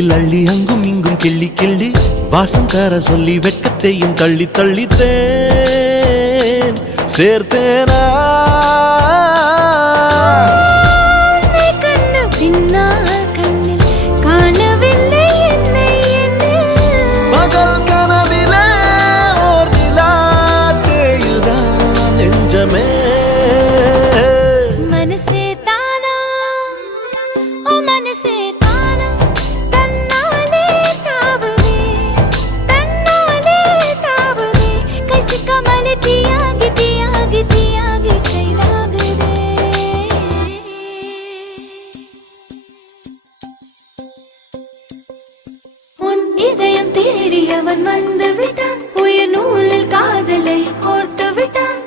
நெஞ்சில் அள்ளி அங்கும் இங்கும் கிள்ளி கிள்ளி வாசம் தர சொல்லி வெட்கத்தையும் தள்ளி தள்ளித்தேன் சேர்த்தேனா பகல் கனவிலே ஓர் நிலா தேயுதான் நெஞ்சமே மனசே தானா ஓ மனசே தானா தன்னாலே தாவுதே கைசி கமலே தியாகி தியாகி தியாகி கைலாகுதே உன் இதயம் தேடி அவன் வந்து விட்டான் உயிர் நூலில் காதலை கோர்த்து விட்டான்